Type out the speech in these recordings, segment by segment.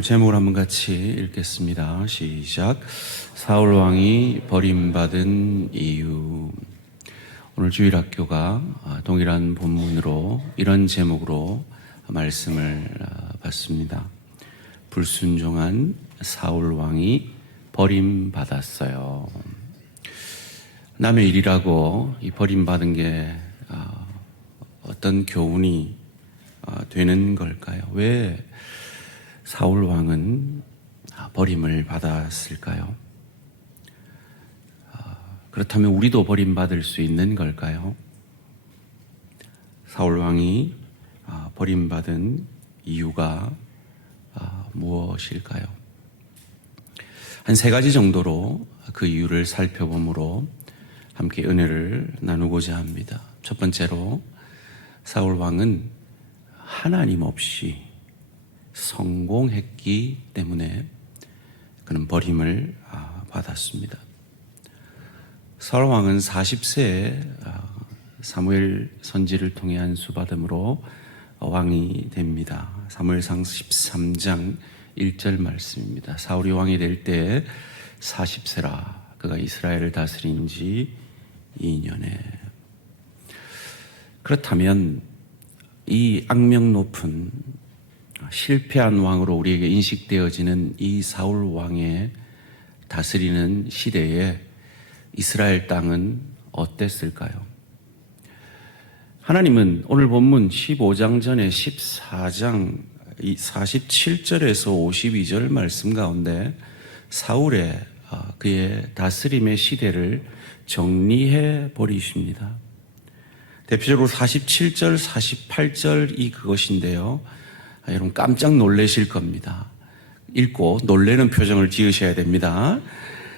오늘 제목을 한번 같이 읽겠습니다. 시작. 사울 왕이 버림받은 이유. 오늘 주일학교가 동일한 본문으로 이런 제목으로 말씀을 받습니다. 불순종한 사울 왕이 버림받았어요. 남의 일이라고 이 버림받은 게 어떤 교훈이 되는 걸까요? 왜 사울 왕은 버림을 받았을까요? 그렇다면 우리도 버림받을 수 있는 걸까요? 사울 왕이 버림받은 이유가 무엇일까요? 한 세 가지 정도로 그 이유를 살펴보므로 함께 은혜를 나누고자 합니다. 첫 번째로 사울 왕은 하나님 없이 성공했기 때문에 그는 버림을 받았습니다. 사울 왕은 40세에 사무엘 선지를 통해 안수받음으로 왕이 됩니다. 사무엘상 13장 1절 말씀입니다. 사울이 왕이 될 때 40세라 그가 이스라엘을 다스린 지 2년에. 그렇다면 이 악명 높은 실패한 왕으로 우리에게 인식되어지는 이 사울 왕의 다스리는 시대에 이스라엘 땅은 어땠을까요? 하나님은 오늘 본문 15장 전에 14장 47절에서 52절 말씀 가운데 사울의 그의 다스림의 시대를 정리해 버리십니다. 대표적으로 47절, 48절이 그것인데요. 여러분 깜짝 놀라실 겁니다. 읽고 놀라는 표정을 지으셔야 됩니다.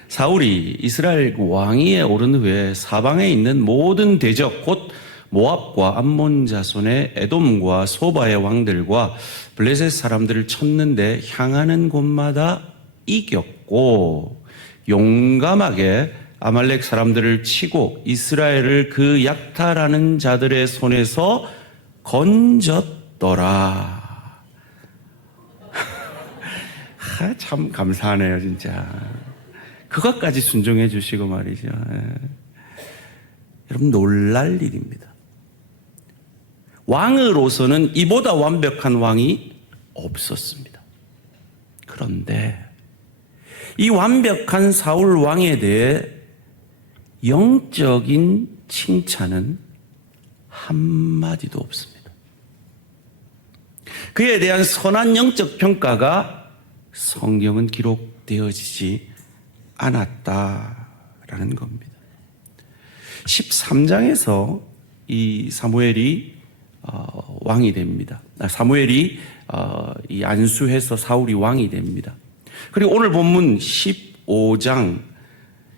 사울이 이스라엘 왕위에 오른 후에 사방에 있는 모든 대적 곧 모압과 암몬 자손의 에돔과 소바의 왕들과 블레셋 사람들을 쳤는데 향하는 곳마다 이겼고 용감하게 아말렉 사람들을 치고 이스라엘을 그 약탈하는 자들의 손에서 건졌더라. 참 감사하네요, 진짜. 그것까지 순종해 주시고 말이죠. 여러분 놀랄 일입니다. 왕으로서는 이보다 완벽한 왕이 없었습니다. 그런데 이 완벽한 사울 왕에 대해 영적인 칭찬은 한마디도 없습니다. 그에 대한 선한 영적 평가가 성경은 기록되어지지 않았다라는 겁니다. 13장에서 이 사무엘이 왕이 됩니다. 사무엘이 이 안수해서 사울이 왕이 됩니다. 그리고 오늘 본문 15장,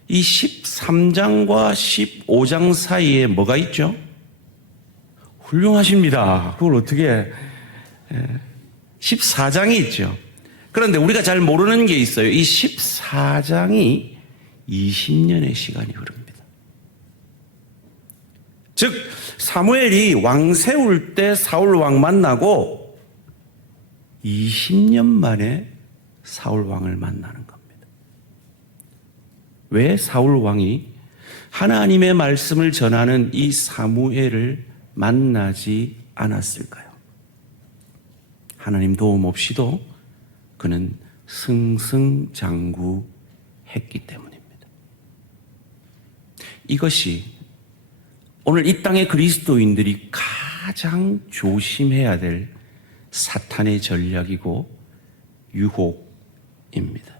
이 13장과 15장 사이에 뭐가 있죠? 훌륭하십니다. 그걸 어떻게 14장이 있죠. 그런데 우리가 잘 모르는 게 있어요. 이 14장이 20년의 시간이 흐릅니다. 즉 사무엘이 왕 세울 때 사울 왕 만나고 20년 만에 사울 왕을 만나는 겁니다. 왜 사울 왕이 하나님의 말씀을 전하는 이 사무엘을 만나지 않았을까요? 하나님 도움 없이도 그는 승승장구했기 때문입니다. 이것이 오늘 이 땅의 그리스도인들이 가장 조심해야 될 사탄의 전략이고 유혹입니다.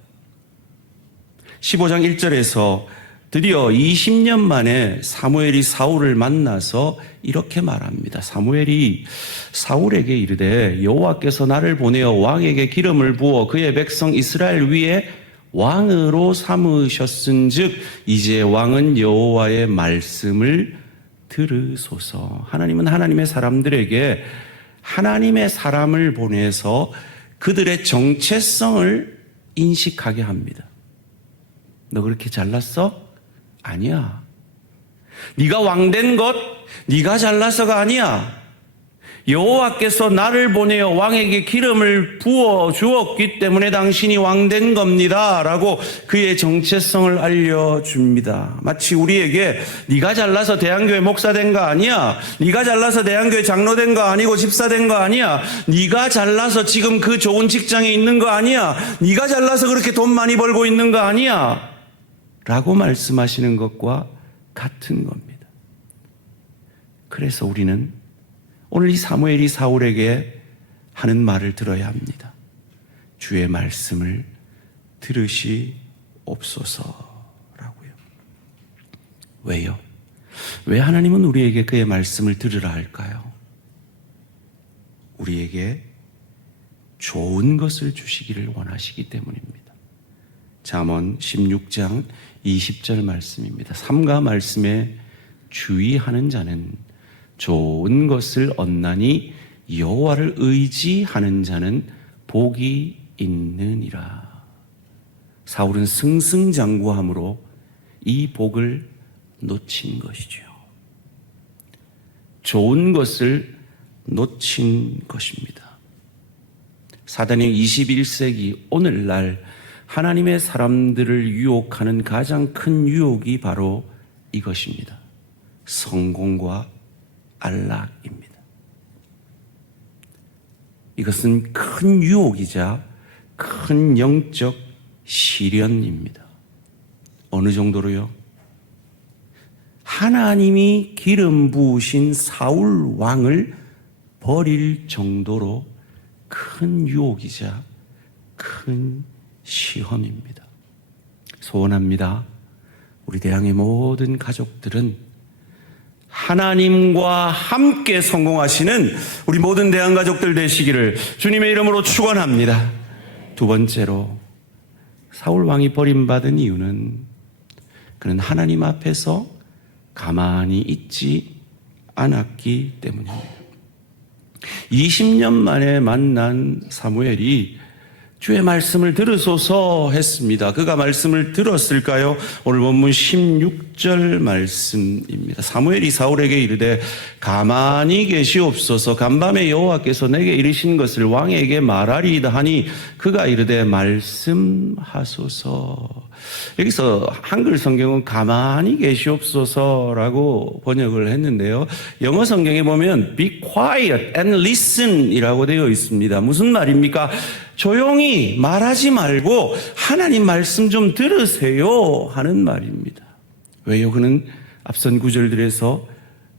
15장 1절에서 드디어 20년 만에 사무엘이 사울을 만나서 이렇게 말합니다. 사무엘이 사울에게 이르되 여호와께서 나를 보내어 왕에게 기름을 부어 그의 백성 이스라엘 위에 왕으로 삼으셨은즉 이제 왕은 여호와의 말씀을 들으소서. 하나님은 하나님의 사람들에게 하나님의 사람을 보내서 그들의 정체성을 인식하게 합니다. 너 그렇게 잘났어? 아니야. 네가 왕된 것 네가 잘나서가 아니야. 여호와께서 나를 보내어 왕에게 기름을 부어 주었기 때문에 당신이 왕된 겁니다 라고 그의 정체성을 알려줍니다. 마치 우리에게 네가 잘나서 대한교회 목사 된 거 아니야, 네가 잘나서 대한교회 장로 된 거 아니고 집사 된 거 아니야, 네가 잘나서 지금 그 좋은 직장에 있는 거 아니야, 네가 잘나서 그렇게 돈 많이 벌고 있는 거 아니야 라고 말씀하시는 것과 같은 겁니다. 그래서 우리는 오늘 이 사무엘이 사울에게 하는 말을 들어야 합니다. 주의 말씀을 들으시옵소서라고요. 왜요? 왜 하나님은 우리에게 그의 말씀을 들으라 할까요? 우리에게 좋은 것을 주시기를 원하시기 때문입니다. 잠언 16장 20절 말씀입니다. 삼가 말씀에 주의하는 자는 좋은 것을 얻나니 여호와를 의지하는 자는 복이 있느니라. 사울은 승승장구함으로 이 복을 놓친 것이죠. 좋은 것을 놓친 것입니다. 사단의 21세기 오늘날 하나님의 사람들을 유혹하는 가장 큰 유혹이 바로 이것입니다. 성공과 안락입니다. 이것은 큰 유혹이자 큰 영적 시련입니다. 어느 정도로요? 하나님이 기름 부으신 사울 왕을 버릴 정도로 큰 유혹이자 큰 시험입니다. 소원합니다. 우리 대항의 모든 가족들은 하나님과 함께 성공하시는 우리 모든 대항가족들 되시기를 주님의 이름으로 축원합니다. 두 번째로 사울 왕이 버림받은 이유는 그는 하나님 앞에서 가만히 있지 않았기 때문입니다. 20년 만에 만난 사무엘이 주의 말씀을 들으소서 했습니다. 그가 말씀을 들었을까요? 오늘 본문 16절 말씀입니다. 사무엘이 사울에게 이르되 가만히 계시옵소서. 간밤에 여호와께서 내게 이르신 것을 왕에게 말하리이다 하니 그가 이르되 말씀하소서. 여기서 한글 성경은 가만히 계시옵소서라고 번역을 했는데요. 영어 성경에 보면 be quiet and listen 이라고 되어 있습니다. 무슨 말입니까? 조용히 말하지 말고 하나님 말씀 좀 들으세요 하는 말입니다. 왜요? 그는 앞선 구절들에서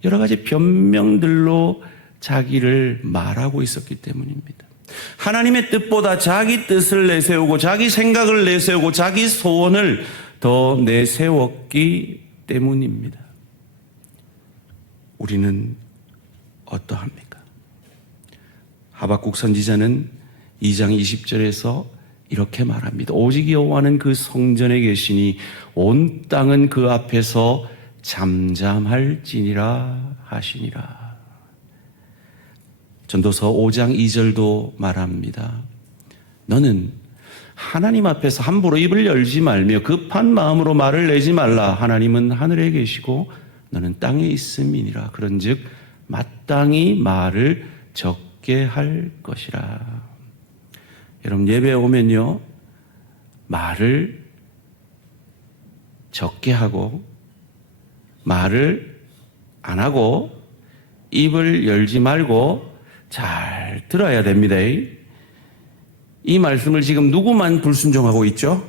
여러 가지 변명들로 자기를 말하고 있었기 때문입니다. 하나님의 뜻보다 자기 뜻을 내세우고 자기 생각을 내세우고 자기 소원을 더 내세웠기 때문입니다. 우리는 어떠합니까? 하박국 선지자는 2장 20절에서 이렇게 말합니다. 오직 여호와는 그 성전에 계시니 온 땅은 그 앞에서 잠잠할지니라 하시니라. 전도서 5장 2절도 말합니다. 너는 하나님 앞에서 함부로 입을 열지 말며 급한 마음으로 말을 내지 말라. 하나님은 하늘에 계시고 너는 땅에 있음이니라. 그런즉 마땅히 말을 적게 할 것이라. 여러분 예배에 오면요 말을 적게 하고 말을 안 하고 입을 열지 말고 잘 들어야 됩니다. 이 말씀을 지금 누구만 불순종하고 있죠?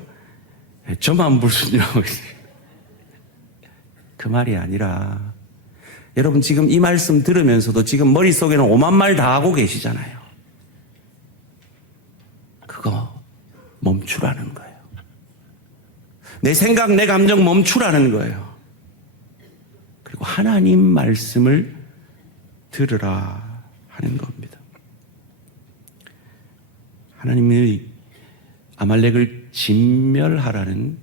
저만 불순종하고 있어요. 그 말이 아니라 여러분 지금 이 말씀 들으면서도 지금 머릿속에는 오만 말 다 하고 계시잖아요. 그거 멈추라는 거예요. 내 생각, 내 감정 멈추라는 거예요. 그리고 하나님 말씀을 들으라 하는 겁니다. 하나님이 아말렉을 진멸하라는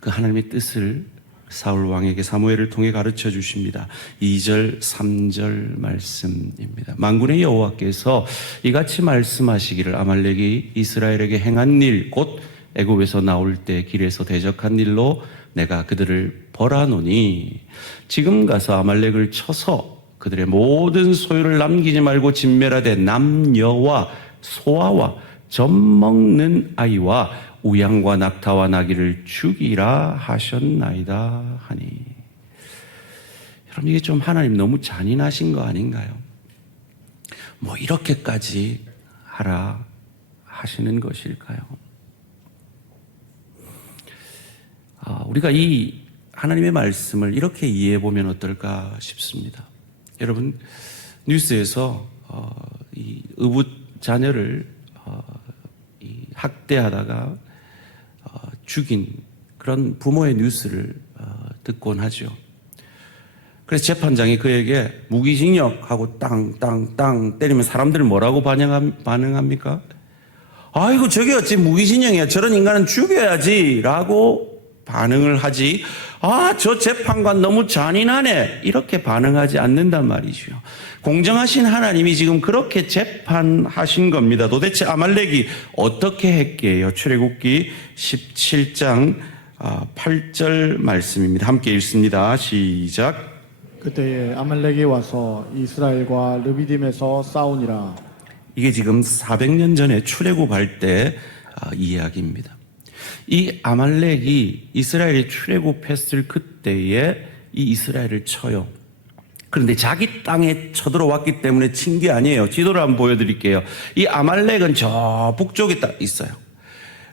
그 하나님의 뜻을 사울 왕에게 사무엘을 통해 가르쳐 주십니다. 2절, 3절 말씀입니다. 만군의 여호와께서 이같이 말씀하시기를 아말렉이 이스라엘에게 행한 일, 곧 애굽에서 나올 때 길에서 대적한 일로 내가 그들을 벌하노니 지금 가서 아말렉을 쳐서 그들의 모든 소유를 남기지 말고 진멸하되 남녀와 소아와 젖먹는 아이와 우양과 낙타와 나귀를 죽이라 하셨나이다 하니. 여러분, 이게 좀 하나님 너무 잔인하신 거 아닌가요? 뭐 이렇게까지 하라 하시는 것일까요? 우리가 이 하나님의 말씀을 이렇게 이해해 보면 어떨까 싶습니다. 여러분, 뉴스에서 이 의붓 자녀를 학대하다가 죽인 그런 부모의 뉴스를 듣곤 하죠. 그래서 재판장이 그에게 무기징역하고 땅 때리면 사람들은 뭐라고 반응합니까? 아이고, 저게 어찌 무기징역이야. 저런 인간은 죽여야지 라고 반응을 하지, 저 재판관 너무 잔인하네, 이렇게 반응하지 않는단 말이죠. 공정하신 하나님이 지금 그렇게 재판하신 겁니다. 도대체 아말렉이 어떻게 했게요? 출애굽기 17장 8절 말씀입니다. 함께 읽습니다. 시작. 그때에 아말렉이 와서 이스라엘과 르비딤에서 싸우니라. 이게 지금 400년 전에 출애굽할 때 이야기입니다. 이 아말렉이 이스라엘이 출애굽했을 그때에 이 이스라엘을 쳐요. 그런데 자기 땅에 쳐들어왔기 때문에 친 게 아니에요. 지도를 한번 보여드릴게요. 이 아말렉은 저 북쪽에 딱 있어요.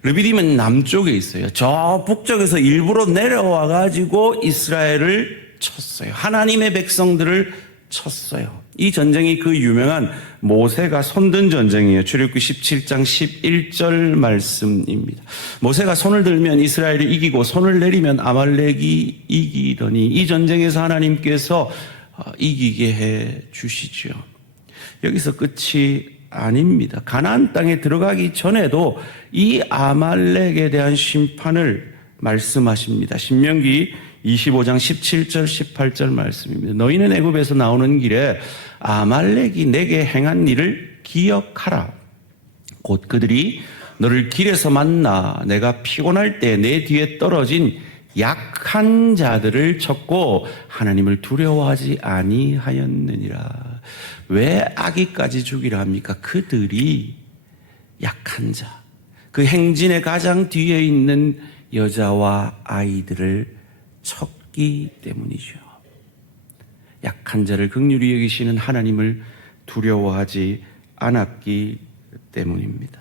르비딤은 남쪽에 있어요. 저 북쪽에서 일부러 내려와 가지고 이스라엘을 쳤어요. 하나님의 백성들을 쳤어요. 이 전쟁이 그 유명한 모세가 손든 전쟁이에요. 출애굽기 17장 11절 말씀입니다. 모세가 손을 들면 이스라엘이 이기고 손을 내리면 아말렉이 이기더니, 이 전쟁에서 하나님께서 이기게 해 주시죠. 여기서 끝이 아닙니다. 가나안 땅에 들어가기 전에도 이 아말렉에 대한 심판을 말씀하십니다. 신명기 25장 17절 18절 말씀입니다. 너희는 애굽에서 나오는 길에 아말렉이 내게 행한 일을 기억하라. 곧 그들이 너를 길에서 만나 내가 피곤할 때 내 뒤에 떨어진 약한 자들을 쳤고 하나님을 두려워하지 아니하였느니라. 왜 아기까지 죽이라 합니까? 그들이 약한 자, 그 행진의 가장 뒤에 있는 여자와 아이들을 쳤기 때문이죠. 약한 자를 긍휼히 여기시는 하나님을 두려워하지 않았기 때문입니다.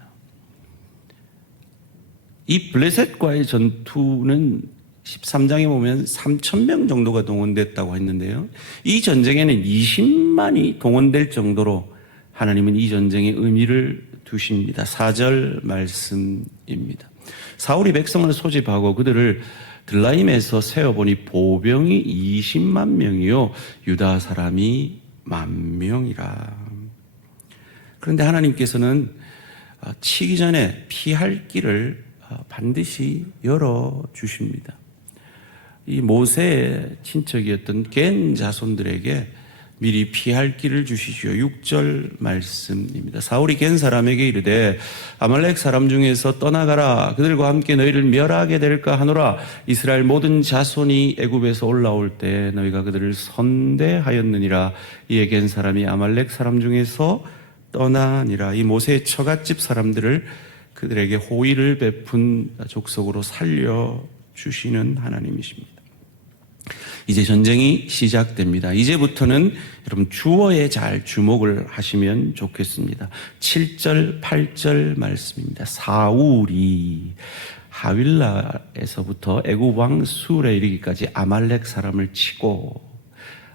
이 블레셋과의 전투는 13장에 보면 3,000명 정도가 동원됐다고 했는데요. 이 전쟁에는 20만이 동원될 정도로 하나님은 이 전쟁에 의미를 두십니다. 4절 말씀입니다. 사울이 백성을 소집하고 그들을 들라임에서 세어보니 보병이 20만 명이요 유다 사람이 10,000명이라. 그런데 하나님께서는 치기 전에 피할 길을 반드시 열어주십니다. 이 모세의 친척이었던 겐 자손들에게 미리 피할 길을 주시죠. 6절 말씀입니다. 사울이 겐 사람에게 이르되 아말렉 사람 중에서 떠나가라. 그들과 함께 너희를 멸하게 될까 하노라. 이스라엘 모든 자손이 애굽에서 올라올 때 너희가 그들을 선대하였느니라. 이에 겐 사람이 아말렉 사람 중에서 떠나니라. 이 모세의 처갓집 사람들을 그들에게 호의를 베푼 족속으로 살려주시는 하나님이십니다. 이제 전쟁이 시작됩니다. 이제부터는 여러분 주어에 잘 주목을 하시면 좋겠습니다. 7절, 8절 말씀입니다. 사울이 하윌라에서부터 애굽 왕 술에 이르기까지 아말렉 사람을 치고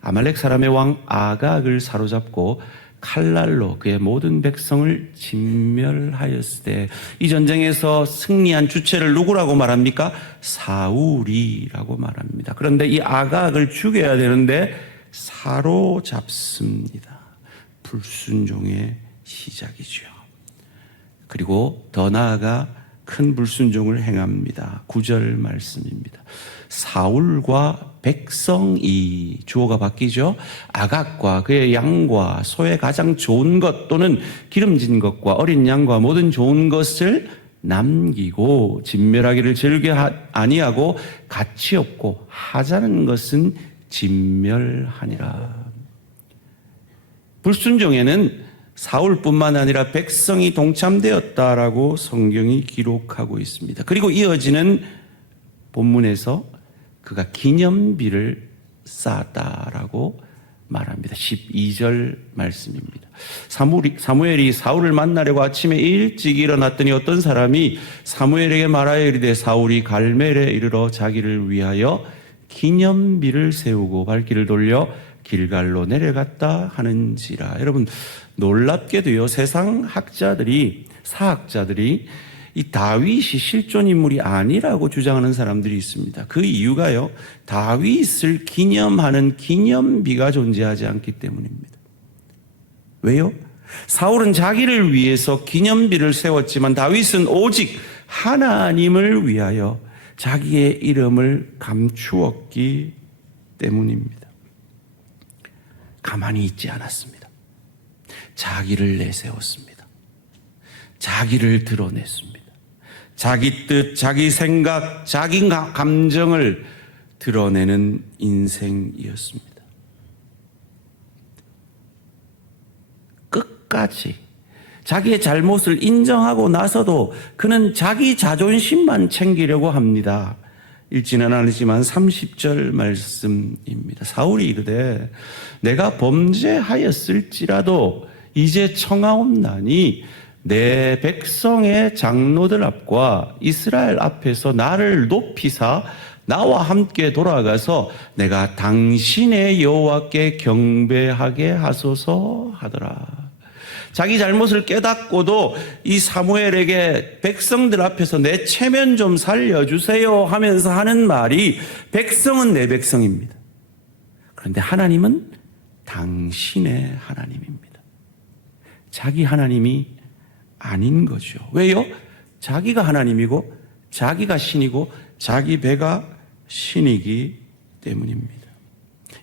아말렉 사람의 왕 아각을 사로잡고 칼날로 그의 모든 백성을 진멸하였을 때, 이 전쟁에서 승리한 주체를 누구라고 말합니까? 사울이라고 말합니다. 그런데 이 아각을 죽여야 되는데 사로잡습니다. 불순종의 시작이죠. 그리고 더 나아가 큰 불순종을 행합니다. 9절 말씀입니다. 사울과 백성이, 주어가 바뀌죠. 아각과 그의 양과 소의 가장 좋은 것 또는 기름진 것과 어린 양과 모든 좋은 것을 남기고 진멸하기를 즐겨 아니하고 가치 없고 하자는 것은 진멸하니라. 불순종에는 사울뿐만 아니라 백성이 동참되었다라고 성경이 기록하고 있습니다. 그리고 이어지는 본문에서 그가 기념비를 쌓았다라고 말합니다. 12절 말씀입니다. 사무엘이 사울을 만나려고 아침에 일찍 일어났더니 어떤 사람이 사무엘에게 말하여 이르되 사울이 갈멜에 이르러 자기를 위하여 기념비를 세우고 발길을 돌려 길갈로 내려갔다 하는지라. 여러분, 놀랍게도요, 세상 사학자들이 이 다윗이 실존 인물이 아니라고 주장하는 사람들이 있습니다. 그 이유가요, 다윗을 기념하는 기념비가 존재하지 않기 때문입니다. 왜요? 사울은 자기를 위해서 기념비를 세웠지만 다윗은 오직 하나님을 위하여 자기의 이름을 감추었기 때문입니다. 가만히 있지 않았습니다. 자기를 내세웠습니다. 자기를 드러냈습니다. 자기 뜻, 자기 생각, 자기 감정을 드러내는 인생이었습니다. 끝까지 자기의 잘못을 인정하고 나서도 그는 자기 자존심만 챙기려고 합니다. 읽지는 않았지만 30절 말씀입니다. 사울이 이르되 내가 범죄하였을지라도 이제 청하옵나니 내 백성의 장로들 앞과 이스라엘 앞에서 나를 높이사 나와 함께 돌아가서 내가 당신의 여호와께 경배하게 하소서 하더라. 자기 잘못을 깨닫고도 이 사무엘에게 백성들 앞에서 내 체면 좀 살려주세요 하면서 하는 말이 백성은 내 백성입니다. 그런데 하나님은 당신의 하나님입니다. 자기 하나님이 아닌 거죠. 왜요? 자기가 하나님이고 자기가 신이고 자기 배가 신이기 때문입니다.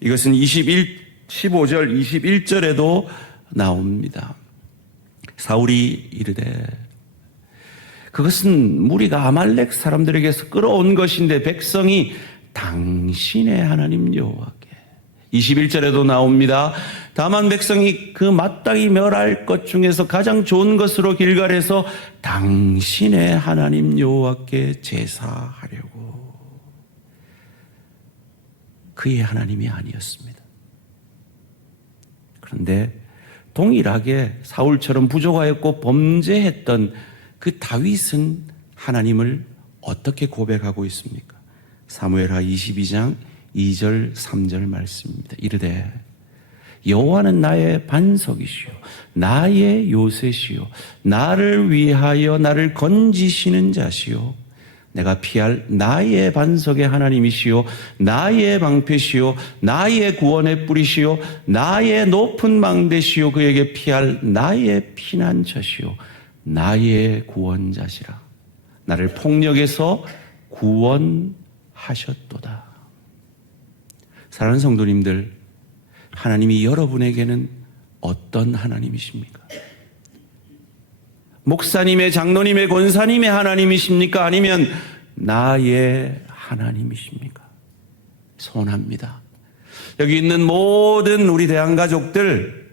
이것은 15절 21절에도 나옵니다. 사울이 이르되 그것은 무리가 아말렉 사람들에게서 끌어온 것인데 백성이 당신의 하나님 여호와께 21절에도 나옵니다. 다만 백성이 그 마땅히 멸할 것 중에서 가장 좋은 것으로 길갈에서 당신의 하나님 여호와께 제사하려고. 그의 하나님이 아니었습니다. 그런데 동일하게 사울처럼 부족하였고 범죄했던 그 다윗은 하나님을 어떻게 고백하고 있습니까? 사무엘하 22장 2절 3절 말씀입니다. 이르되 여호와는 나의 반석이시요 나의 요새시요 나를 위하여 나를 건지시는 자시요 내가 피할 나의 반석의 하나님이시요 나의 방패시요 나의 구원의 뿌리시요 나의 높은 망대시요 그에게 피할 나의 피난처시요 나의 구원자시라. 나를 폭력에서 구원하셨도다. 사랑하는 성도님들, 하나님이 여러분에게는 어떤 하나님이십니까? 목사님의, 장로님의, 권사님의 하나님이십니까? 아니면 나의 하나님이십니까? 소원합니다. 여기 있는 모든 우리 대한가족들,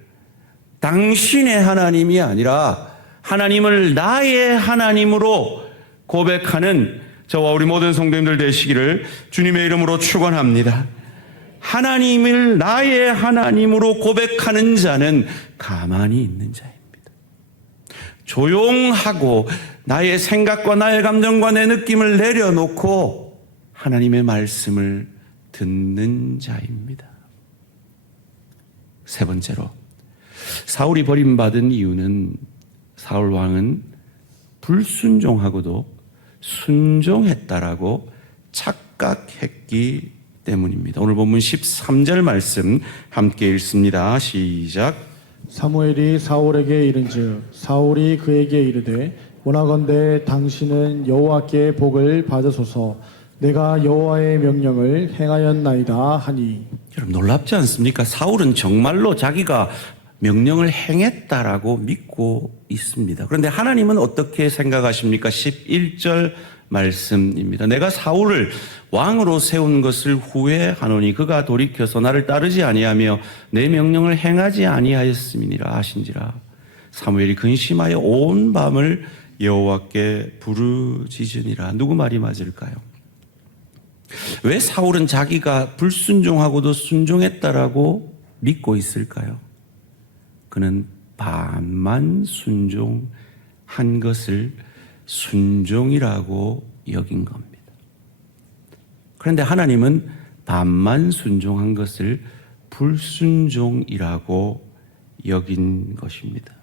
당신의 하나님이 아니라 하나님을 나의 하나님으로 고백하는 저와 우리 모든 성도님들 되시기를 주님의 이름으로 축원합니다. 하나님을 나의 하나님으로 고백하는 자는 가만히 있는 자입니다. 조용하고 나의 생각과 나의 감정과 내 느낌을 내려놓고 하나님의 말씀을 듣는 자입니다. 세 번째로, 사울이 버림받은 이유는 사울 왕은 불순종하고도 순종했다라고 착각했기 때문입니다. 오늘 본문 13절 말씀 함께 읽습니다. 시작. 사무엘이 사울에게 이른즉 사울이 그에게 이르되 원하건대 당신은 여호와께 복을 받으소서 내가 여호와의 명령을 행하였나이다 하니. 여러분 놀랍지 않습니까? 사울은 정말로 자기가 명령을 행했다라고 믿고 있습니다. 그런데 하나님은 어떻게 생각하십니까? 11절 말씀입니다. 내가 사울을 왕으로 세운 것을 후회하노니 그가 돌이켜서 나를 따르지 아니하며 내 명령을 행하지 아니하였음이니라 하신지라. 사무엘이 근심하여 온 밤을 여호와께 부르짖으니라. 누구 말이 맞을까요? 왜 사울은 자기가 불순종하고도 순종했다라고 믿고 있을까요? 그는 반만 순종한 것을 순종이라고 여긴 겁니다. 그런데 하나님은 반만 순종한 것을 불순종이라고 여긴 것입니다.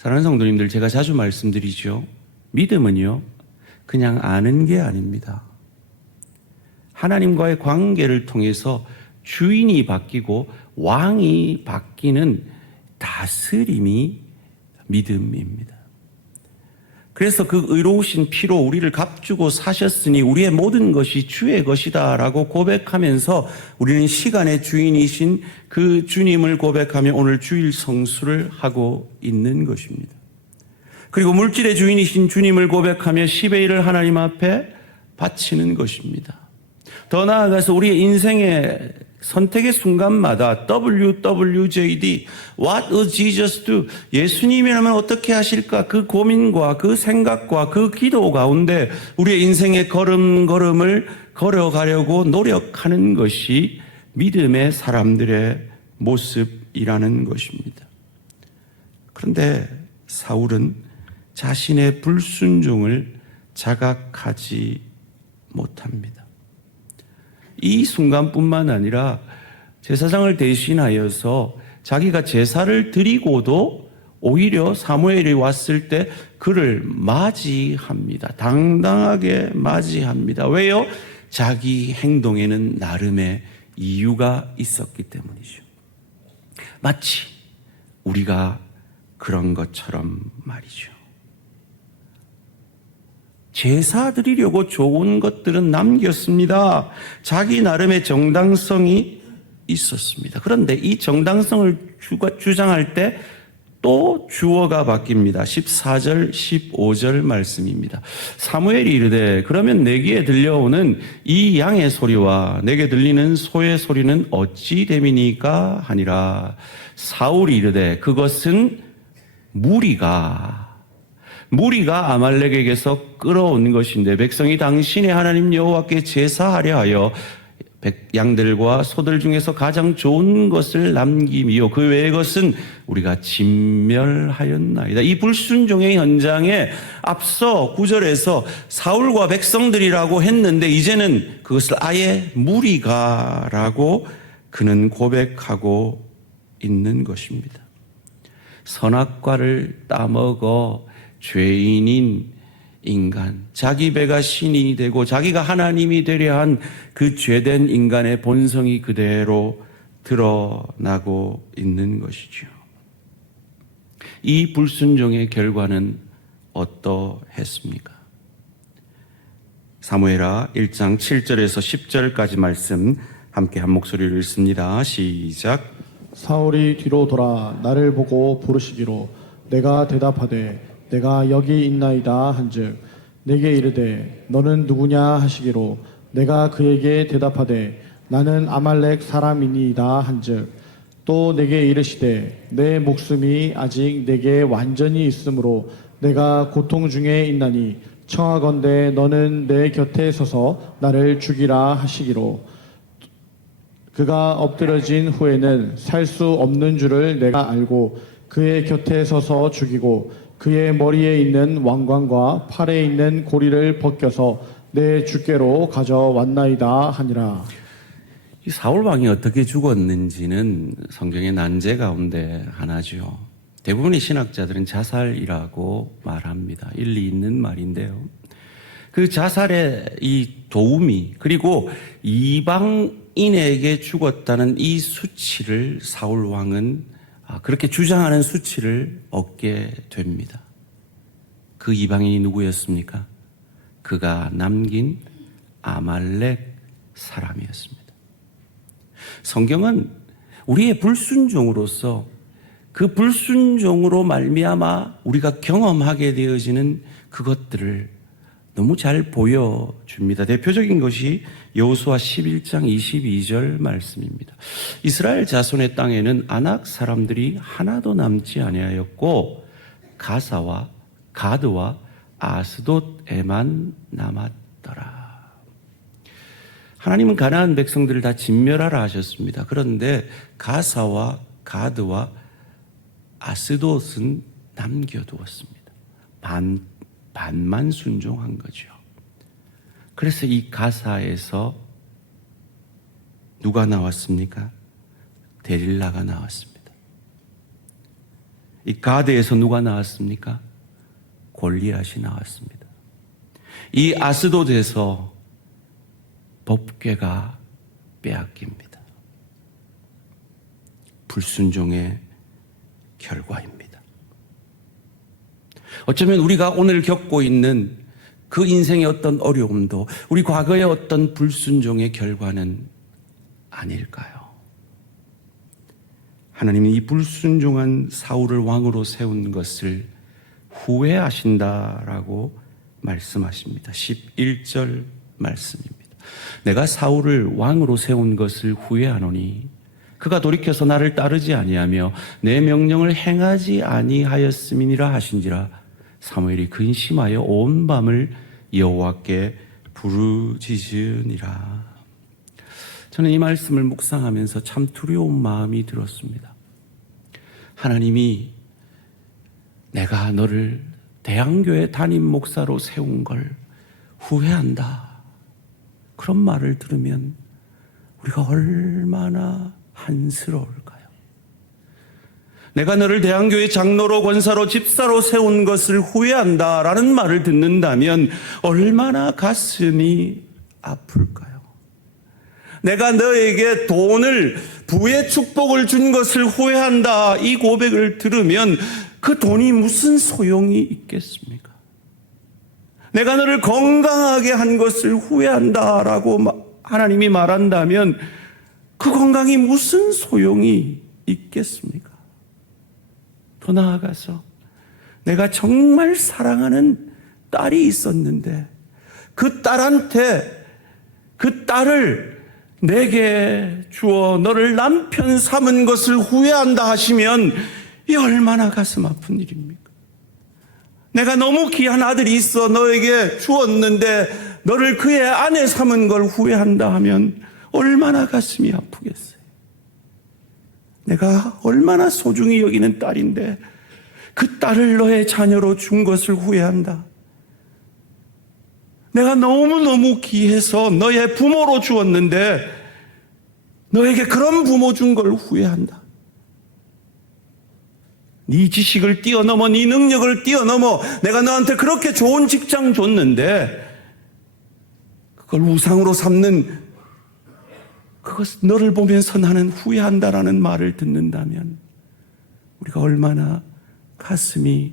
사랑하는 성도님들, 제가 자주 말씀드리죠. 믿음은요, 그냥 아는 게 아닙니다. 하나님과의 관계를 통해서 주인이 바뀌고 왕이 바뀌는 다스림이 믿음입니다. 그래서 그 의로우신 피로 우리를 값주고 사셨으니 우리의 모든 것이 주의 것이다 라고 고백하면서 우리는 시간의 주인이신 그 주님을 고백하며 오늘 주일 성수를 하고 있는 것입니다. 그리고 물질의 주인이신 주님을 고백하며 10의 1을 하나님 앞에 바치는 것입니다. 더 나아가서 우리의 인생의 선택의 순간마다 WWJD, What would Jesus do? 예수님이라면 어떻게 하실까? 그 고민과 그 생각과 그 기도 가운데 우리의 인생의 걸음걸음을 걸어가려고 노력하는 것이 믿음의 사람들의 모습이라는 것입니다. 그런데 사울은 자신의 불순종을 자각하지 못합니다. 이 순간뿐만 아니라 제사장을 대신하여서 자기가 제사를 드리고도 오히려 사무엘이 왔을 때 그를 맞이합니다. 당당하게 맞이합니다. 왜요? 자기 행동에는 나름의 이유가 있었기 때문이죠. 마치 우리가 그런 것처럼 말이죠. 제사 드리려고 좋은 것들은 남겼습니다. 자기 나름의 정당성이 있었습니다. 그런데 이 정당성을 주장할 때 또 주어가 바뀝니다. 14절, 15절 말씀입니다. 사무엘이 이르되 그러면 내게 들려오는 이 양의 소리와 내게 들리는 소의 소리는 어찌 됨이니까 하니라. 사울이 이르되 그것은 무리가 아말렉에게서 끌어온 것인데 백성이 당신의 하나님 여호와께 제사하려 하여 양들과 소들 중에서 가장 좋은 것을 남김이요 그 외의 것은 우리가 진멸하였나이다. 이 불순종의 현장에 앞서 9절에서 사울과 백성들이라고 했는데 이제는 그것을 아예 무리가라고 그는 고백하고 있는 것입니다. 선악과를 따먹어 죄인인 인간, 자기 배가 신이 되고 자기가 하나님이 되려 한 그 죄된 인간의 본성이 그대로 드러나고 있는 것이죠. 이 불순종의 결과는 어떠했습니까? 사무엘하 1장 7절에서 10절까지 말씀 함께 한 목소리로 읽습니다. 시작. 사울이 뒤로 돌아 나를 보고 부르시기로 내가 대답하되 내가 여기 있나이다 한즉 내게 이르되 너는 누구냐 하시기로 내가 그에게 대답하되 나는 아말렉 사람이니이다 한즉 또 내게 이르시되 내 목숨이 아직 내게 완전히 있으므로 내가 고통 중에 있나니 청하건대 너는 내 곁에 서서 나를 죽이라 하시기로 그가 엎드러진 후에는 살 수 없는 줄을 내가 알고 그의 곁에 서서 죽이고 그의 머리에 있는 왕관과 팔에 있는 고리를 벗겨서 내 주께로 가져왔나이다 하니라. 이 사울 왕이 어떻게 죽었는지는 성경의 난제 가운데 하나죠. 대부분의 신학자들은 자살이라고 말합니다. 일리 있는 말인데요. 그 자살의 이 도움이 그리고 이방인에게 죽었다는 이 수치를 사울 왕은 그렇게 주장하는 수치를 얻게 됩니다. 그 이방인이 누구였습니까? 그가 남긴 아말렉 사람이었습니다. 성경은 우리의 불순종으로서 그 불순종으로 말미암아 우리가 경험하게 되어지는 그것들을 너무 잘 보여줍니다. 대표적인 것이 여호수아 11장 22절 말씀입니다. 이스라엘 자손의 땅에는 아낙 사람들이 하나도 남지 아니하였고 가사와 가드와 아스돗에만 남았더라. 하나님은 가나안 백성들을 다 진멸하라 하셨습니다. 그런데 가사와 가드와 아스돗은 남겨두었습니다. 반만 순종한 거죠. 그래서 이 가사에서 누가 나왔습니까? 데릴라가 나왔습니다. 이 가드에서 누가 나왔습니까? 골리앗이 나왔습니다. 이 아스돗에서 법궤가 빼앗깁니다. 불순종의 결과입니다. 어쩌면 우리가 오늘 겪고 있는 그 인생의 어떤 어려움도 우리 과거의 어떤 불순종의 결과는 아닐까요? 하나님은 이 불순종한 사울을 왕으로 세운 것을 후회하신다라고 말씀하십니다. 11절 말씀입니다. 내가 사울을 왕으로 세운 것을 후회하노니 그가 돌이켜서 나를 따르지 아니하며 내 명령을 행하지 아니하였음이니라 하신지라. 사무엘이 근심하여 온 밤을 여호와께 부르짖으니라. 저는 이 말씀을 묵상하면서 참 두려운 마음이 들었습니다. 하나님이 내가 너를 대항교회 담임 목사로 세운 걸 후회한다, 그런 말을 들으면 우리가 얼마나 한스러울까요? 내가 너를 대항교회 장로로 권사로 집사로 세운 것을 후회한다라는 말을 듣는다면 얼마나 가슴이 아플까요? 내가 너에게 돈을, 부의 축복을 준 것을 후회한다, 이 고백을 들으면 그 돈이 무슨 소용이 있겠습니까? 내가 너를 건강하게 한 것을 후회한다라고 하나님이 말한다면 그 건강이 무슨 소용이 있겠습니까? 더 나아가서 내가 정말 사랑하는 딸이 있었는데 그 딸한테 그 딸을 내게 주어 너를 남편 삼은 것을 후회한다 하시면 이 얼마나 가슴 아픈 일입니까? 내가 너무 귀한 아들이 있어 너에게 주었는데 너를 그의 아내 삼은 걸 후회한다 하면 얼마나 가슴이 아프겠어요? 내가 얼마나 소중히 여기는 딸인데 그 딸을 너의 자녀로 준 것을 후회한다. 내가 너무너무 귀해서 너의 부모로 주었는데 너에게 그런 부모 준 걸 후회한다. 네 지식을 뛰어넘어, 네 능력을 뛰어넘어 내가 너한테 그렇게 좋은 직장 줬는데 그걸 우상으로 삼는, 그것 너를 보면서 나는 후회한다라는 말을 듣는다면 우리가 얼마나 가슴이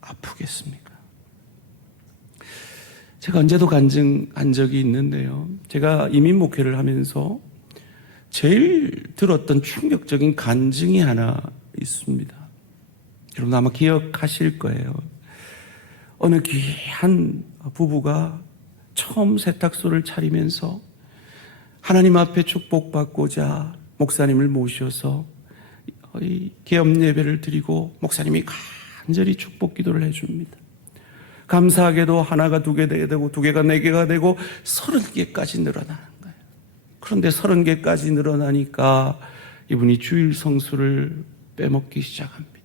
아프겠습니까? 제가 언제도 간증한 적이 있는데요. 제가 이민 목회를 하면서 제일 들었던 충격적인 간증이 하나 있습니다. 여러분 아마 기억하실 거예요. 어느 귀한 부부가 처음 세탁소를 차리면서 하나님 앞에 축복받고자 목사님을 모셔서 개업 예배를 드리고 목사님이 간절히 축복 기도를 해줍니다. 감사하게도 하나가 2개 되고 2개가 4개가 되고 30개까지 늘어나는 거예요. 그런데 30개까지 늘어나니까 이분이 주일 성수를 빼먹기 시작합니다.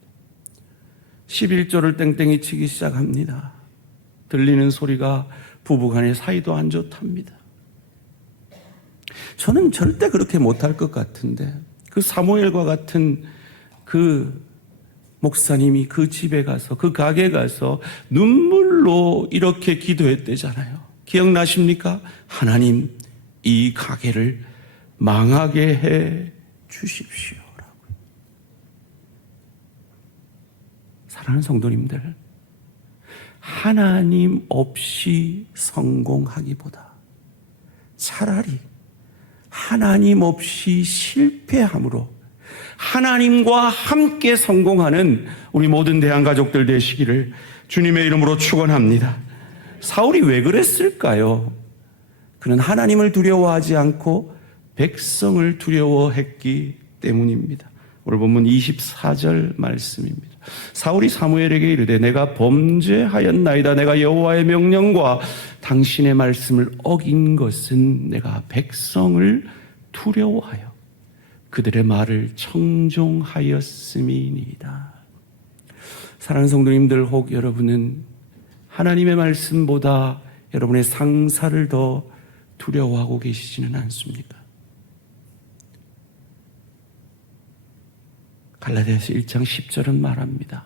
11조를 땡땡이 치기 시작합니다. 들리는 소리가 부부간의 사이도 안 좋답니다. 저는 절대 그렇게 못할 것 같은데 그 사무엘과 같은 그 목사님이 그 집에 가서 그 가게에 가서 눈물로 이렇게 기도했대잖아요. 기억나십니까? 하나님, 이 가게를 망하게 해 주십시오. 사랑하는 성도님들, 하나님 없이 성공하기보다 차라리 하나님 없이 실패함으로 하나님과 함께 성공하는 우리 모든 대한가족들 되시기를 주님의 이름으로 축원합니다. 사울이 왜 그랬을까요? 그는 하나님을 두려워하지 않고 백성을 두려워했기 때문입니다. 오늘 본문 24절 말씀입니다. 사울이 사무엘에게 이르되 내가 범죄하였나이다. 내가 여호와의 명령과 당신의 말씀을 어긴 것은 내가 백성을 두려워하여 그들의 말을 청종하였음이니이다. 사랑하는 성도님들, 혹 여러분은 하나님의 말씀보다 여러분의 상사를 더 두려워하고 계시지는 않습니까? 갈라디아서 1장 10절은 말합니다.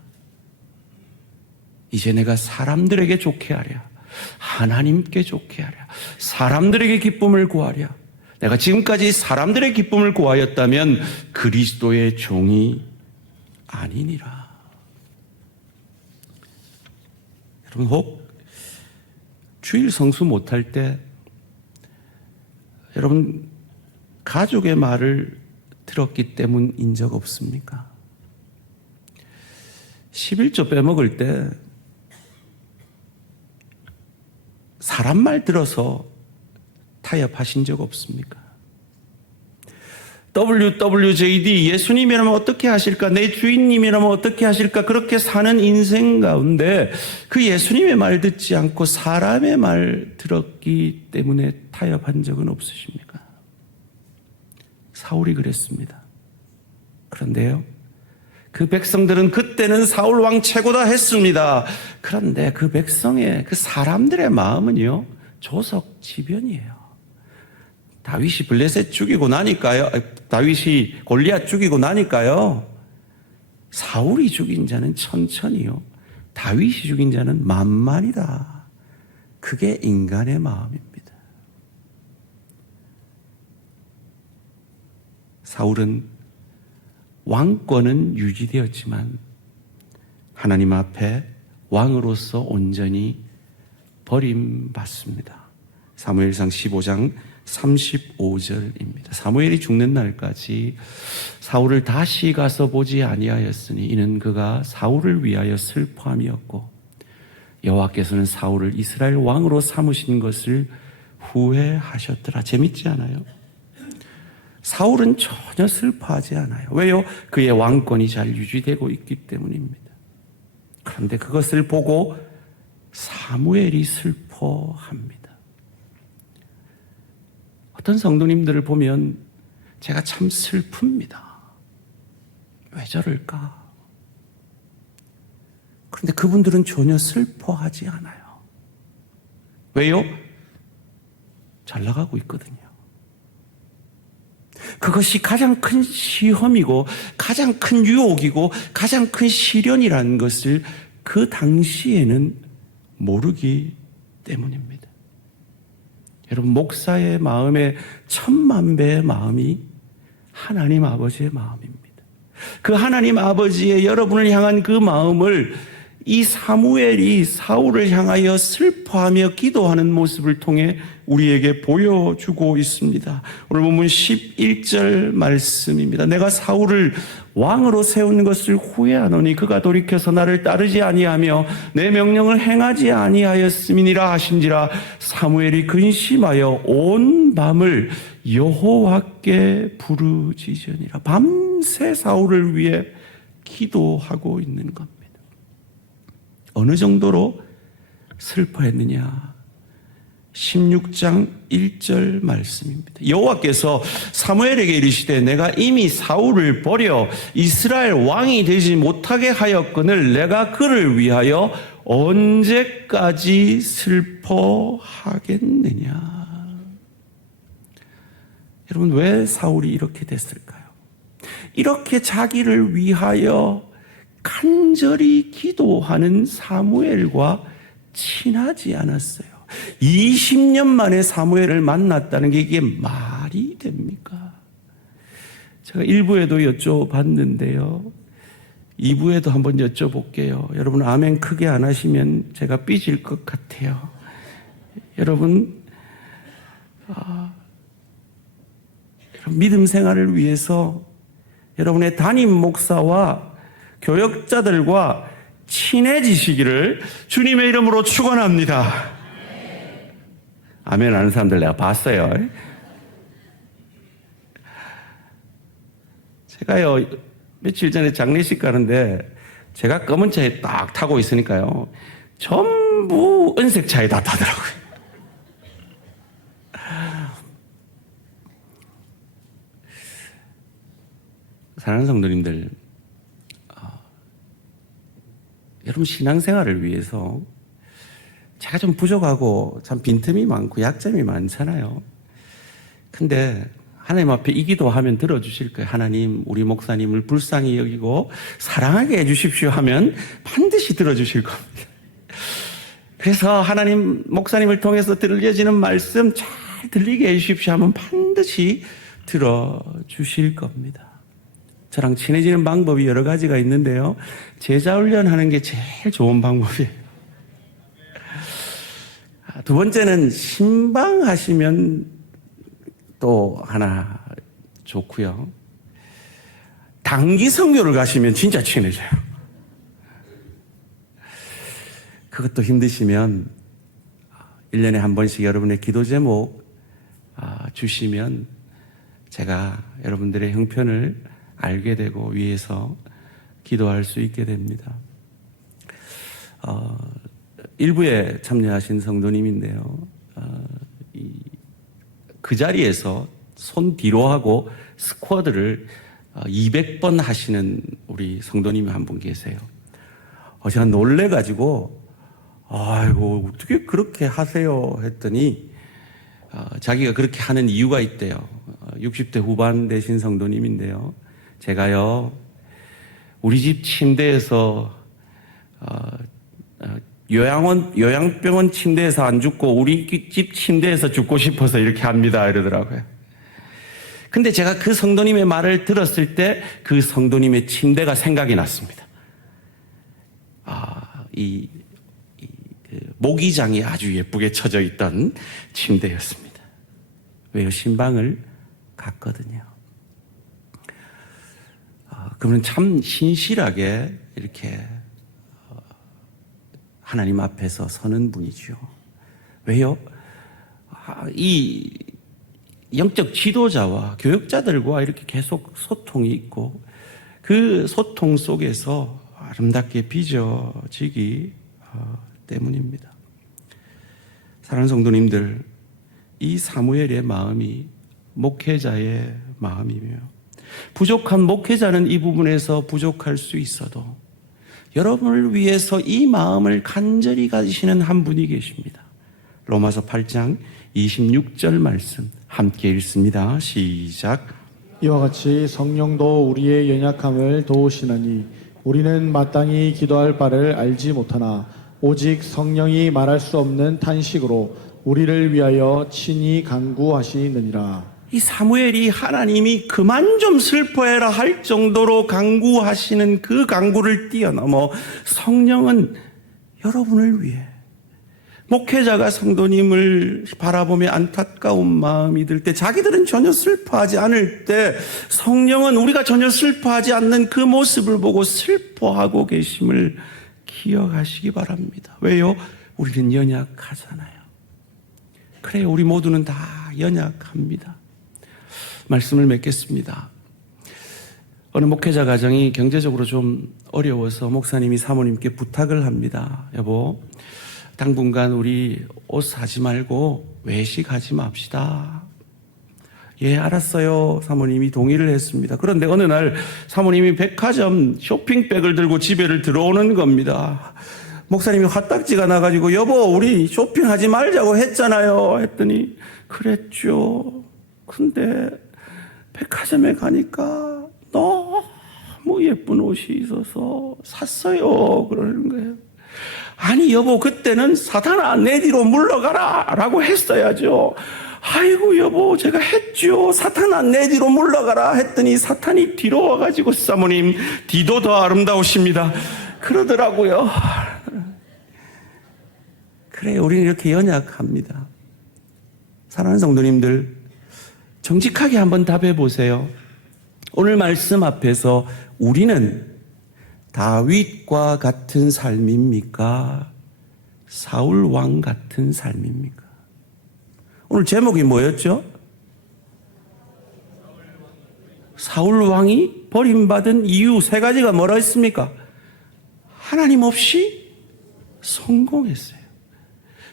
이제 내가 사람들에게 좋게 하랴, 하나님께 좋게 하랴, 사람들에게 기쁨을 구하랴. 내가 지금까지 사람들의 기쁨을 구하였다면 그리스도의 종이 아니니라. 여러분, 혹 주일 성수 못할 때 여러분 가족의 말을 들었기 때문인 적 없습니까? 11조 빼먹을 때 사람 말 들어서 타협하신 적 없습니까? WWJD, 예수님이라면 어떻게 하실까? 내 주인님이라면 어떻게 하실까? 그렇게 사는 인생 가운데 그 예수님의 말 듣지 않고 사람의 말 들었기 때문에 타협한 적은 없으십니까? 사울이 그랬습니다. 그런데요, 그 백성들은 그때는 사울 왕 최고다 했습니다. 그런데 그 백성의, 그 사람들의 마음은요, 조석지변이에요. 다윗이 블레셋 죽이고 나니까요, 다윗이 골리앗 죽이고 나니까요, 사울이 죽인 자는 천천히요, 다윗이 죽인 자는 만만이다. 그게 인간의 마음입니다. 사울은 왕권은 유지되었지만 하나님 앞에 왕으로서 온전히 버림받습니다. 사무엘상 15장 35절입니다. 사무엘이 죽는 날까지 사울을 다시 가서 보지 아니하였으니 이는 그가 사울을 위하여 슬퍼함이었고 여호와께서는 사울을 이스라엘 왕으로 삼으신 것을 후회하셨더라. 재밌지 않아요? 사울은 전혀 슬퍼하지 않아요. 왜요? 그의 왕권이 잘 유지되고 있기 때문입니다. 그런데 그것을 보고 사무엘이 슬퍼합니다. 어떤 성도님들을 보면 제가 참 슬픕니다. 왜 저럴까? 그런데 그분들은 전혀 슬퍼하지 않아요. 왜요? 잘 나가고 있거든요. 그것이 가장 큰 시험이고 가장 큰 유혹이고 가장 큰 시련이라는 것을 그 당시에는 모르기 때문입니다. 여러분, 목사의 마음에 10,000배의 마음이 하나님 아버지의 마음입니다. 그 하나님 아버지의 여러분을 향한 그 마음을 이 사무엘이 사울을 향하여 슬퍼하며 기도하는 모습을 통해 우리에게 보여주고 있습니다. 오늘 본문 11절 말씀입니다. 내가 사울을 왕으로 세운 것을 후회하노니 그가 돌이켜서 나를 따르지 아니하며 내 명령을 행하지 아니하였음이니라 하신지라. 사무엘이 근심하여 온 밤을 여호와께 부르짖으니라. 밤새 사울을 위해 기도하고 있는 겁니다. 어느 정도로 슬퍼했느냐? 16장 1절 말씀입니다. 여호와께서 사무엘에게 이르시되 내가 이미 사울을 버려 이스라엘 왕이 되지 못하게 하였거늘 내가 그를 위하여 언제까지 슬퍼하겠느냐? 여러분, 왜 사울이 이렇게 됐을까요? 이렇게 자기를 위하여 간절히 기도하는 사무엘과 친하지 않았어요. 20년 만에 사무엘을 만났다는 게 이게 말이 됩니까? 제가 1부에도 여쭤봤는데요. 2부에도 한번 여쭤볼게요. 여러분, 아멘 크게 안 하시면 제가 삐질 것 같아요. 여러분, 믿음 생활을 위해서 여러분의 담임 목사와 교역자들과 친해지시기를 주님의 이름으로 축원합니다. 아멘 하는 사람들 내가 봤어요. 제가요, 며칠 전에 장례식 가는데 제가 검은 차에 딱 타고 있으니까요. 전부 은색 차에 다 타더라고요. 사랑하는 성도님들, 여러분 신앙생활을 위해서 제가 좀 부족하고 참 빈틈이 많고 약점이 많잖아요. 근데 하나님 앞에 이 기도하면 들어주실 거예요. 하나님, 우리 목사님을 불쌍히 여기고 사랑하게 해주십시오 하면 반드시 들어주실 겁니다. 그래서 하나님, 목사님을 통해서 들려지는 말씀 잘 들리게 해주십시오 하면 반드시 들어주실 겁니다. 저랑 친해지는 방법이 여러 가지가 있는데요. 제자 훈련하는 게 제일 좋은 방법이에요. 두 번째는 신방하시면 또 하나 좋고요. 단기 선교를 가시면 진짜 친해져요. 그것도 힘드시면 1년에 한 번씩 여러분의 기도 제목 주시면 제가 여러분들의 형편을 알게 되고 위해서 기도할 수 있게 됩니다. 일부에 참여하신 성도님인데요. 그 자리에서 손 뒤로 하고 스쿼드를 200번 하시는 우리 성도님이 한 분 계세요. 제가 놀래가지고 아이고 어떻게 그렇게 하세요 했더니 자기가 그렇게 하는 이유가 있대요. 60대 후반 되신 성도님인데요. 제가요 우리 집 침대에서 요양병원 침대에서 안 죽고 우리 집 침대에서 죽고 싶어서 이렇게 합니다 이러더라고요. 근데 제가 그 성도님의 말을 들었을 때 그 성도님의 침대가 생각이 났습니다. 그 모기장이 아주 예쁘게 쳐져 있던 침대였습니다. 왜요? 신방을 갔거든요. 그러면 참 신실하게 이렇게 하나님 앞에서 서는 분이죠. 왜요? 이 영적 지도자와 교육자들과 이렇게 계속 소통이 있고 그 소통 속에서 아름답게 빚어지기 때문입니다. 사랑하는 성도님들, 이 사무엘의 마음이 목회자의 마음이며 부족한 목회자는 이 부분에서 부족할 수 있어도 여러분을 위해서 이 마음을 간절히 가지시는 한 분이 계십니다. 로마서 8장 26절 말씀 함께 읽습니다. 시작. 이와 같이 성령도 우리의 연약함을 도우시나니 우리는 마땅히 기도할 바를 알지 못하나 오직 성령이 말할 수 없는 탄식으로 우리를 위하여 친히 간구하시느니라. 이 사무엘이 하나님이 그만 좀 슬퍼해라 할 정도로 간구하시는 그 간구를 뛰어넘어 성령은 여러분을 위해, 목회자가 성도님을 바라보며 안타까운 마음이 들 때, 자기들은 전혀 슬퍼하지 않을 때 성령은 우리가 전혀 슬퍼하지 않는 그 모습을 보고 슬퍼하고 계심을 기억하시기 바랍니다. 왜요? 우리는 연약하잖아요. 그래요, 우리 모두는 다 연약합니다. 말씀을 맺겠습니다. 어느 목회자 가정이 경제적으로 좀 어려워서 목사님이 사모님께 부탁을 합니다. 여보, 당분간 우리 옷 사지 말고 외식하지 맙시다. 예, 알았어요. 사모님이 동의를 했습니다. 그런데 어느 날 사모님이 백화점 쇼핑백을 들고 집에를 들어오는 겁니다. 목사님이 화딱지가 나가지고 여보, 우리 쇼핑하지 말자고 했잖아요 했더니 그랬죠. 근데 백화점에 가니까 너무 예쁜 옷이 있어서 샀어요 그러는 거예요. 아니 여보, 그때는 사탄아 내 뒤로 물러가라 라고 했어야죠. 아이고 여보, 제가 했죠. 사탄아 내 뒤로 물러가라 했더니 사탄이 뒤로 와가지고 사모님 뒤도 더 아름다우십니다 그러더라고요. 그래, 우리는 이렇게 연약합니다. 사랑하는 성도님들, 정직하게 한번 답해 보세요. 오늘 말씀 앞에서 우리는 다윗과 같은 삶입니까? 사울 왕 같은 삶입니까? 오늘 제목이 뭐였죠? 사울 왕이 버림받은 이유 세 가지가 뭐라 했습니까? 하나님 없이 성공했어요.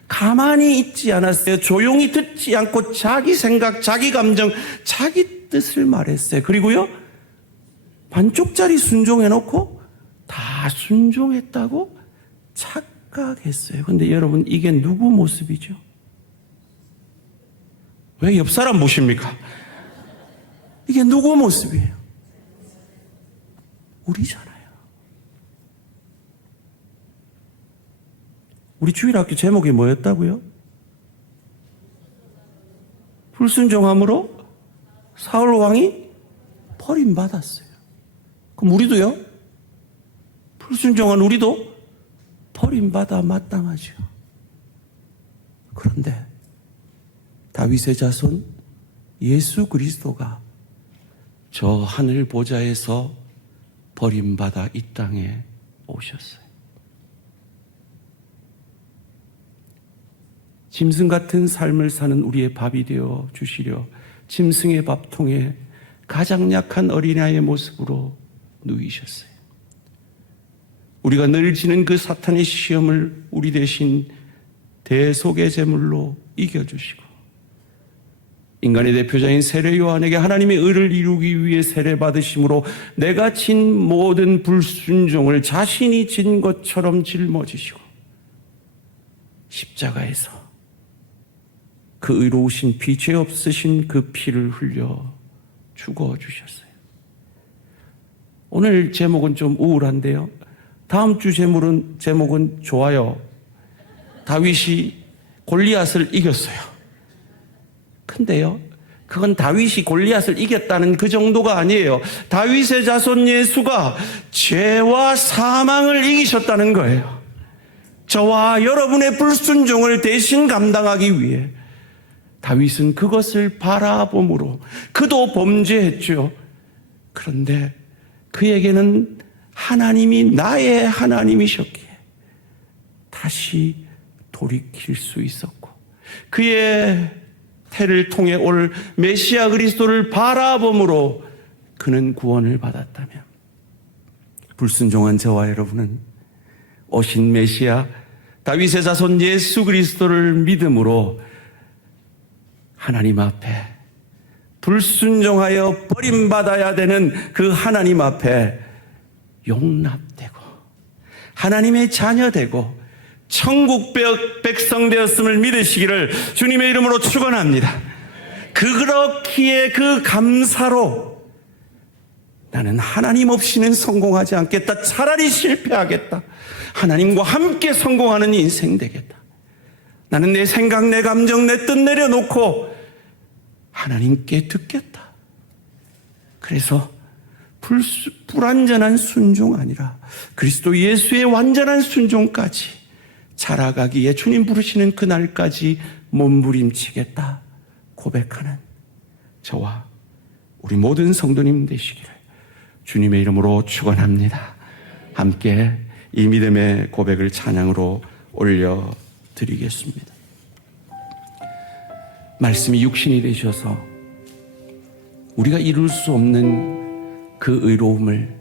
가만히 있지 않았어요. 조용히 듣지 않고 자기 생각, 자기 감정, 자기 뜻을 말했어요. 그리고요, 반쪽짜리 순종해놓고 다 순종했다고 착각했어요. 근데 여러분, 이게 누구 모습이죠? 왜 옆 사람 보십니까? 이게 누구 모습이에요? 우리잖아요. 우리 주일학교 제목이 뭐였다고요? 불순종함으로 사울 왕이 버림받았어요. 그럼 우리도요? 불순종한 우리도 버림받아 마땅하죠. 그런데 다윗의 자손 예수 그리스도가 저 하늘 보좌에서 버림받아 이 땅에 오셨어요. 짐승 같은 삶을 사는 우리의 밥이 되어 주시려 짐승의 밥통에 가장 약한 어린아이의 모습으로 누이셨어요. 우리가 늘 지는 그 사탄의 시험을 우리 대신 대속의 제물로 이겨주시고, 인간의 대표자인 세례 요한에게 하나님의 의를 이루기 위해 세례 받으심으로 내가 진 모든 불순종을 자신이 진 것처럼 짊어지시고 십자가에서 그 의로우신 피, 죄 없으신 그 피를 흘려 죽어주셨어요. 오늘 제목은 좀 우울한데요. 다음 주 제목은 좋아요. 다윗이 골리앗을 이겼어요. 근데요, 그건 다윗이 골리앗을 이겼다는 그 정도가 아니에요. 다윗의 자손 예수가 죄와 사망을 이기셨다는 거예요. 저와 여러분의 불순종을 대신 감당하기 위해 다윗은 그것을 바라봄으로 그도 범죄했죠. 그런데 그에게는 하나님이 나의 하나님이셨기에 다시 돌이킬 수 있었고, 그의 태를 통해 올 메시아 그리스도를 바라봄으로 그는 구원을 받았다면, 불순종한 저와 여러분은 오신 메시아 다윗의 자손 예수 그리스도를 믿음으로 하나님 앞에 불순종하여 버림받아야 되는 그 하나님 앞에 용납되고 하나님의 자녀 되고 천국 백성 되었음을 믿으시기를 주님의 이름으로 축원합니다. 그렇기에 그 감사로 나는 하나님 없이는 성공하지 않겠다. 차라리 실패하겠다. 하나님과 함께 성공하는 인생 되겠다. 나는 내 생각, 내 감정, 내 뜻 내려놓고 하나님께 듣겠다. 그래서 불완전한 순종 아니라 그리스도 예수의 완전한 순종까지 자라가기에 주님 부르시는 그날까지 몸부림치겠다 고백하는 저와 우리 모든 성도님 되시기를 주님의 이름으로 축원합니다. 함께 이 믿음의 고백을 찬양으로 올려드리겠습니다. 말씀이 육신이 되셔서 우리가 이룰 수 없는 그 의로움을,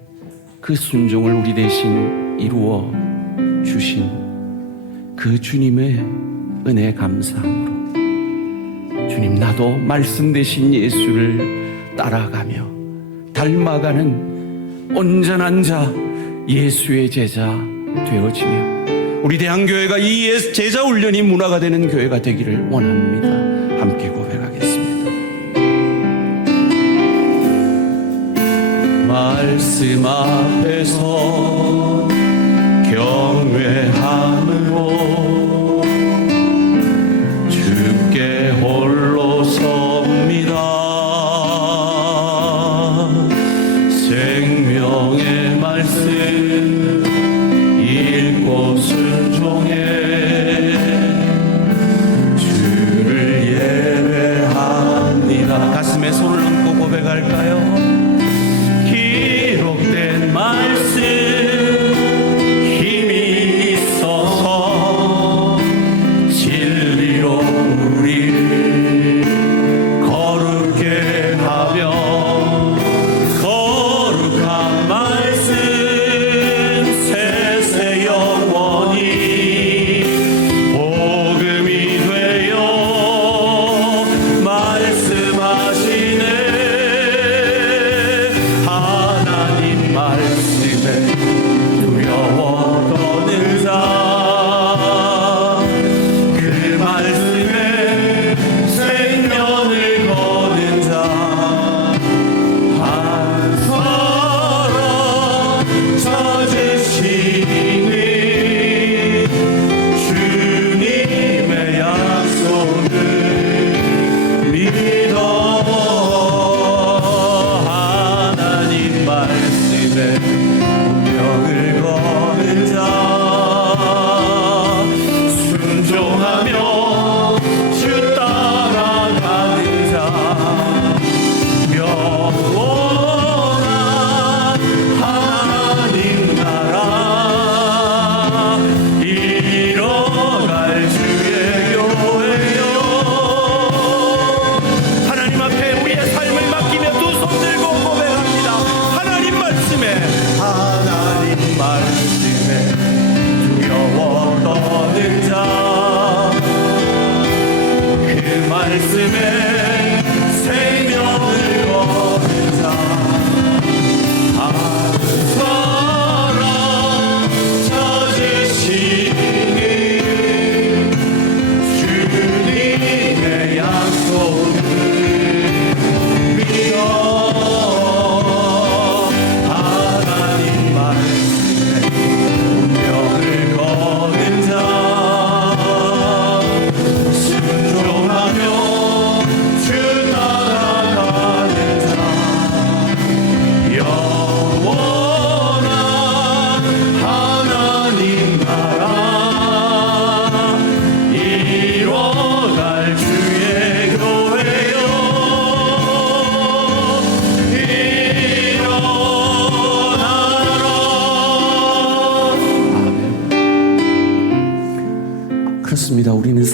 그 순종을 우리 대신 이루어 주신 그 주님의 은혜 감사함으로 주님, 나도 말씀 되신 예수를 따라가며 닮아가는 온전한 자 예수의 제자 되어지며 우리 대한교회가 이 제자 훈련이 문화가 되는 교회가 되기를 원합니다. 함께 고백하겠습니다. 말씀 앞에서 경외함으로 주께 홀로 섭니다. 생명의 말씀 읽고 순종해 주를 예배합니다. 가슴에 손을 얹고 고백할까요? 기록된 말씀 힘이 있어서 진리로 우리를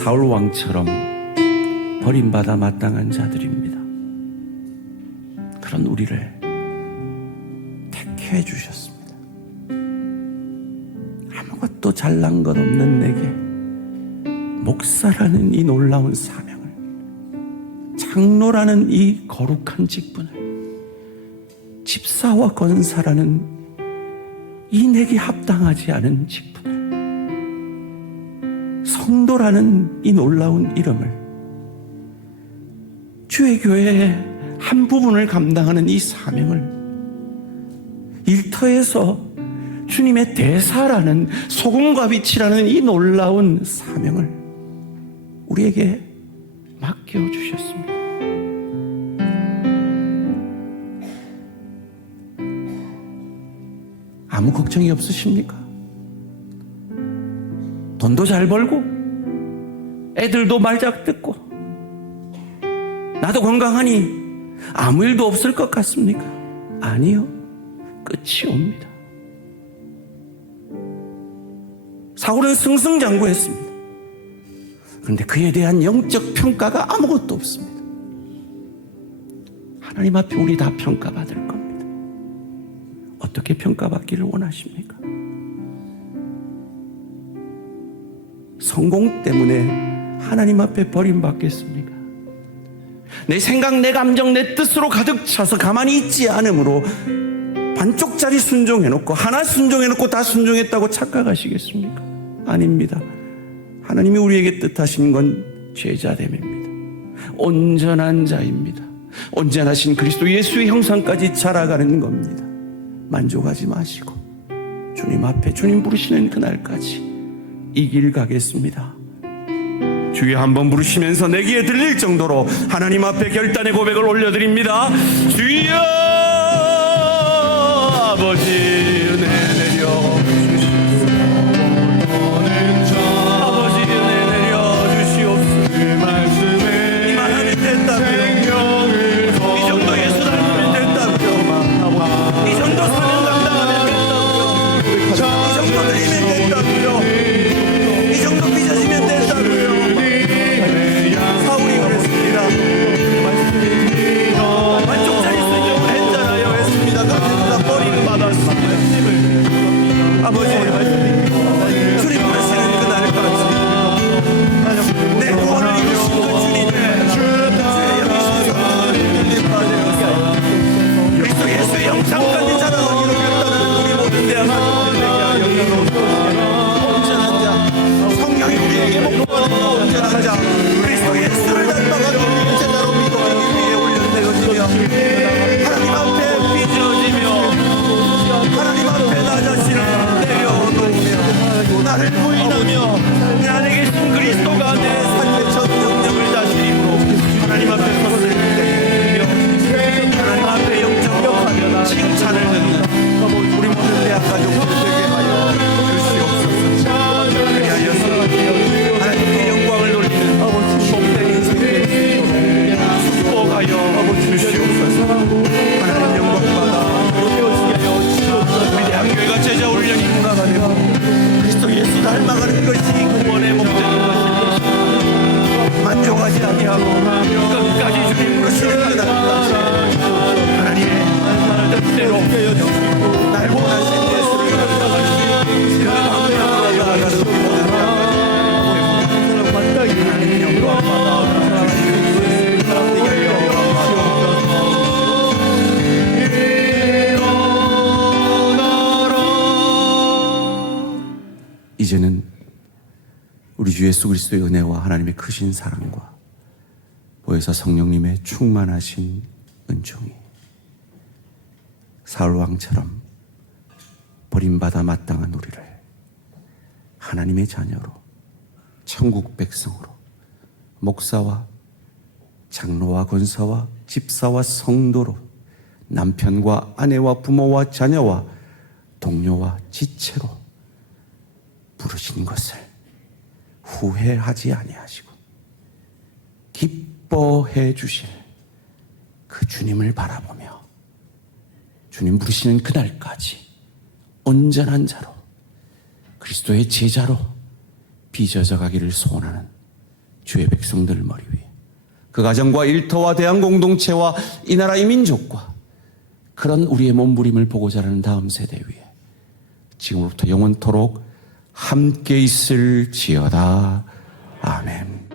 사울 왕처럼 버림받아 마땅한 자들입니다. 그런 우리를 택해 주셨습니다. 아무것도 잘난 것 없는 내게 목사라는 이 놀라운 사명을, 장로라는 이 거룩한 직분을, 집사와 권사라는 이 내게 합당하지 않은 직분을, 성도라는 이 놀라운 이름을, 주의 교회의 한 부분을 감당하는 이 사명을, 일터에서 주님의 대사라는, 소금과 빛이라는 이 놀라운 사명을 우리에게 맡겨주셨습니다. 아무 걱정이 없으십니까? 돈도 잘 벌고 애들도 말 잘 듣고 나도 건강하니 아무 일도 없을 것 같습니까? 아니요. 끝이 옵니다. 사울은 승승장구했습니다. 그런데 그에 대한 영적 평가가 아무것도 없습니다. 하나님 앞에 우리 다 평가받을 겁니다. 어떻게 평가받기를 원하십니까? 성공 때문에 하나님 앞에 버림받겠습니까? 내 생각, 내 감정, 내 뜻으로 가득 차서 가만히 있지 않으므로 반쪽짜리 순종해놓고, 하나 순종해놓고 다 순종했다고 착각하시겠습니까? 아닙니다. 하나님이 우리에게 뜻하신 건 제자됨입니다. 온전한 자입니다. 온전하신 그리스도 예수의 형상까지 자라가는 겁니다. 만족하지 마시고 주님 앞에 주님 부르시는 그날까지 이 길 가겠습니다. 주여 한번 부르시면서 내 귀에 들릴 정도로 하나님 앞에 결단의 고백을 올려드립니다. 주여 아버지 은혜 내려 아버지 은혜 내려 주시옵소서. 이만하면 된다고요. 이 정도 예수 닮으면 된다고요. 이 정도 사명 감당하면 된다고요. 이 정도 드리면 된다고요. 이 정도 빚어지면 된다고요. 사울이 그랬습니다. 만족자리 순종을 했잖아요. 했습니다. 그러니까 버림받았습니다. 아버지 주님 부르시는 그날까지 내 구원을 이루신 그 주님, 주의 영이신 그리스도 예수의 형상까지 자라가기로 결단하는 우리 모든 대학 가족들에게 온전한 자, 성령이 우리에게 목표하는 그 온전한 자, 그리스도 예수를 닮아가는 제자로 믿어가기 위해 올려내어지며 하나님 앞에 빚어지며 하나님 앞에 나 자신을 내려놓으며 나를 부인하며 내 안에 계신 그리스도가 내 삶의 전 영역을 다스림으로 하나님 앞에 섰을 때 하나님 앞에 영접하며 칭찬을 듣는 우리 모든 대학 가족들 되게 하여 주시옵소서. 그리하여서 하나님께 영광을 돌리는 복된 인생을 축복하여 주시옵소서. 하나님 영광 받아 우리 대학교회가 제자 훈련이 문화가 되고 그리스도 예수 닮아가는 것이 구원의 목적인 것입니다. 만족하지 아니하고 끝까지 주님 부르시는 그날까지 하나님의 뜻대로 날 원하신 예수를 닮아가는 그 방향으로 나아가는 모든 하나님 영광 받아 이제는 우리 주 예수 그리스도의 은혜와 하나님의 크신 사랑과 보혜사 성령님의 충만하신 은총이 사울 왕처럼 버림받아 마땅한 우리를 하나님의 자녀로, 천국 백성으로, 목사와 장로와 권사와 집사와 성도로, 남편과 아내와 부모와 자녀와 동료와 지체로 부르신 것을 후회하지 아니하시고 기뻐해 주실 그 주님을 바라보며 주님 부르시는 그날까지 온전한 자로 그리스도의 제자로 빚어져 가기를 소원하는 주의 백성들 머리 위에, 그 가정과 일터와 대한 공동체와 이 나라 이 민족과 그런 우리의 몸부림을 보고 자라는 다음 세대 위에 지금부터 영원토록 함께 있을지어다. 아멘.